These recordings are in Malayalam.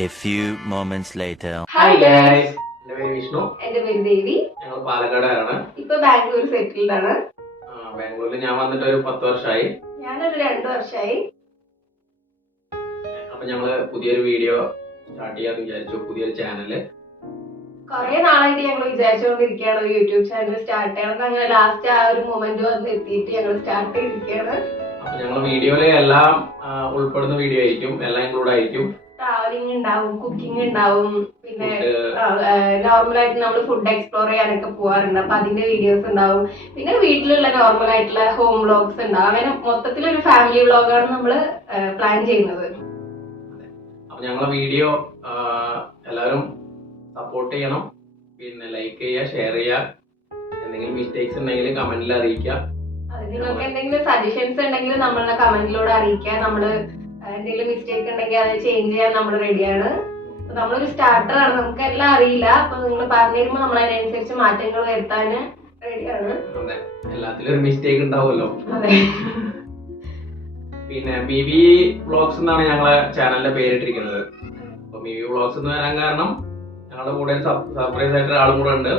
A few moments later. Hi guys. എന്റെ പേര് വിഷ്ണു. എന്റെ പേര് ദേവി. ഞങ്ങൾ പാലക്കാടാണ്. ഇപ്പൊ ബാംഗ്ലൂർ സെറ്റിൽഡ് ആണ്. ബാംഗ്ലൂരിൽ ഞാൻ വന്നിട്ട് ഒരു 10 വർഷമായി. ഞാനൊരു 2 വർഷമായി. അപ്പൊ ഞങ്ങള് പുതിയൊരു വീഡിയോ സ്റ്റാർട്ട് ചെയ്യാന്ന് വിചാരിച്ചു, പുതിയൊരു ചാനല്. കുറെ നാളായിട്ട് ഞങ്ങൾ വിചാരിച്ചുകൊണ്ടിരിക്കുകയാണ് ഒരു യൂട്യൂബ് ചാനൽ സ്റ്റാർട്ട് ചെയ്യണം. അങ്ങനെ ലാസ്റ്റ് ആ ഒരു മൊമെന്റ് വന്ന് എത്തിയിട്ട് ഞങ്ങൾ സ്റ്റാർട്ട് ചെയ്തിരിക്കുകയാണ്. അപ്പൊ ഞങ്ങൾ വീഡിയോയില് എല്ലാം ഉൾപ്പെടുന്ന വീഡിയോ ആയിരിക്കും, എല്ലാം ഇൻക്ലൂഡ് ആയിരിക്കും. ട്രാവലിംഗ് ഉണ്ടാവും, കുക്കിംഗ് ഉണ്ടാവും, പിന്നെ നോർമലായിട്ട് നമ്മൾ ഫുഡ് എക്സ്പ്ലോർ ചെയ്യാനൊക്കെ പോകാറുണ്ട്. അപ്പൊ അതിന്റെ വീഡിയോസ് ഉണ്ടാവും. പിന്നെ വീട്ടിലുള്ള നോർമൽ ആയിട്ടുള്ള ഹോം വ്ലോഗ്സ് ഉണ്ടാവും. അങ്ങനെ മൊത്തത്തിലൊരു ഫാമിലി വ്ലോഗാണ് നമ്മൾ പ്ലാൻ ചെയ്യുന്നത്. അപ്പൊ ഞങ്ങളെ വീഡിയോ എല്ലാവരും സപ്പോർട്ട് ചെയ്യണം. പിന്നെ ലൈക്ക് ചെയ്യുക, ഷെയർ ചെയ്യുക. എന്തെങ്കിലും മിസ്റ്റേക്സ് ഉണ്ടെങ്കിൽ കമന്റിൽ അറിയിക്കുക. നിങ്ങൾക്ക് എന്തെങ്കിലും സജഷൻസ് ഉണ്ടെങ്കിൽ നമ്മളെ കമന്റിലൂടെ അറിയിക്കുക. നമ്മള് എന്തെങ്കിലും മിസ്റ്റേക്ക് ഉണ്ടെങ്കിൽ അത് ചേഞ്ച് ചെയ്യാൻ നമ്മൾ റെഡിയാണ്. നമ്മളൊരു സ്റ്റാർട്ടർ ആണ്, നമുക്ക് എല്ലാം അറിയില്ല. അപ്പൊ നിങ്ങൾ പറഞ്ഞു തരുമ്പോൾ നമ്മൾ അതിനനുസരിച്ച് മാറ്റങ്ങൾ വരുത്താൻ റെഡിയാണ്. എല്ലാത്തിലും ഒരു മിസ്റ്റേക്ക് ഉണ്ടാവുമല്ലോ. അതെ. പിന്നെ ബിബി വ്ളോഗ്സ് എന്നാണ് ഞങ്ങളെ ചാനലിന്റെ പേരിട്ടിരിക്കുന്നത്. അപ്പൊ ബിബി വ്ളോഗ്സ് എന്ന് വരാൻ കാരണം ഞങ്ങളുടെ കൂടെ സർപ്രൈസ് ആയിട്ട് ഒരാളും കൂടെ ഉണ്ട്.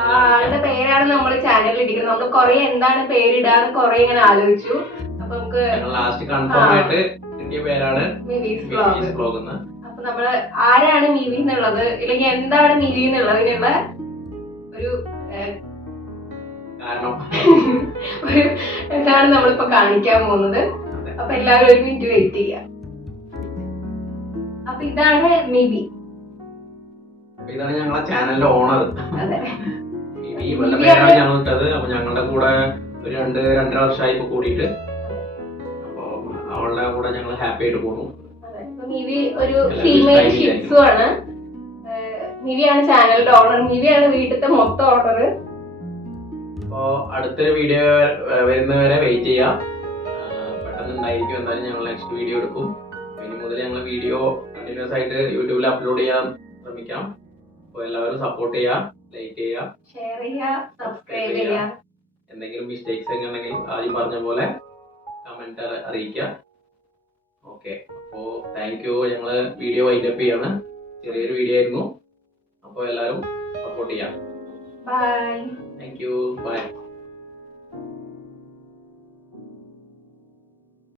ആളുടെ പേരാണ് നമ്മൾ ചാനലിൽ ഇരിക്കുന്നത്. നമ്മൾ കുറെ എന്താണ് പേരിടാന്ന് കുറെ ഇങ്ങനെ ആലോചിച്ചു. അപ്പൊ നമുക്ക് ലാസ്റ്റ് കൺഫേം ആയിട്ട് കിട്ടിയ പേരാണ് മിവീസ് വ്ളോഗ് എന്ന്. അപ്പൊ നമ്മള് ആരാണ് മിവി എന്നുള്ളത്, ഇല്ലെങ്കിൽ എന്താണ് മിവി എന്നുള്ളതിനുള്ള ഒരു കാരണം ഒരു എന്താണ് നമ്മളിപ്പോ കാണിക്കാൻ പോകുന്നത്. അപ്പൊ എല്ലാവരും ഒരു മിനിറ്റ് വെയിറ്റ് ചെയ്യാം. അപ്പൊ ഇതാണ് മിവി. ഇതാണ് ഞങ്ങളെ ചാനലിന്റെ ഓണർ. അതെ, ഇവളുടെ പേരാണ് ഞങ്ങൾ ഇട്ടത്. അപ്പൊ ഞങ്ങളുടെ കൂടെ ഒരു 2-2.5 വർഷമായി ഇപ്പൊ കൂടിയിട്ട്. അപ്പൊ അവളുടെ കൂടെ ഞങ്ങൾ ഹാപ്പി ആയിട്ട് പോകുന്നു. മിവി ഒരു ഫീമെയിൽ ഷിപ്സും ആണ്. മിവിയാണ് ചാനലിന്റെ ഓണർ. മിവിയാണ് വീട്ടിലത്തെ മൊത്തം ഓണർ. അപ്പോ അടുത്തൊരു വീഡിയോ വരുന്നവരെ വെയിറ്റ് ചെയ്യാം. പെട്ടെന്ന് ഉണ്ടായിരിക്കും. എന്തായാലും ഞങ്ങൾ നെക്സ്റ്റ് വീഡിയോ എടുക്കും. ഇനി മുതൽ ഞങ്ങൾ വീഡിയോ കണ്ടിന്യൂസ് ആയിട്ട് യൂട്യൂബിൽ അപ്ലോഡ് ചെയ്യാൻ ശ്രമിക്കാം. അപ്പോൾ എല്ലാവരും സപ്പോർട്ട് ചെയ്യുക, ലൈക്ക് ചെയ്യുക, ഷെയർ ചെയ്യുക, സബ്സ്ക്രൈബ് ചെയ്യുക. എന്തെങ്കിലും മിസ്റ്റേക്സ് ഒക്കെ ഉണ്ടെങ്കിൽ ആദ്യം പറഞ്ഞ പോലെ കമന്റ് അറിയിക്കുക. ഓക്കെ, അപ്പോൾ താങ്ക് യു. ഞങ്ങൾ വീഡിയോ വൈൻഡപ്പ് ചെയ്യാണ്. ചെറിയൊരു വീഡിയോ ആയിരുന്നു. അപ്പോൾ എല്ലാവരും സപ്പോർട്ട് ചെയ്യാം. ബൈ. Thank you. ബൈ.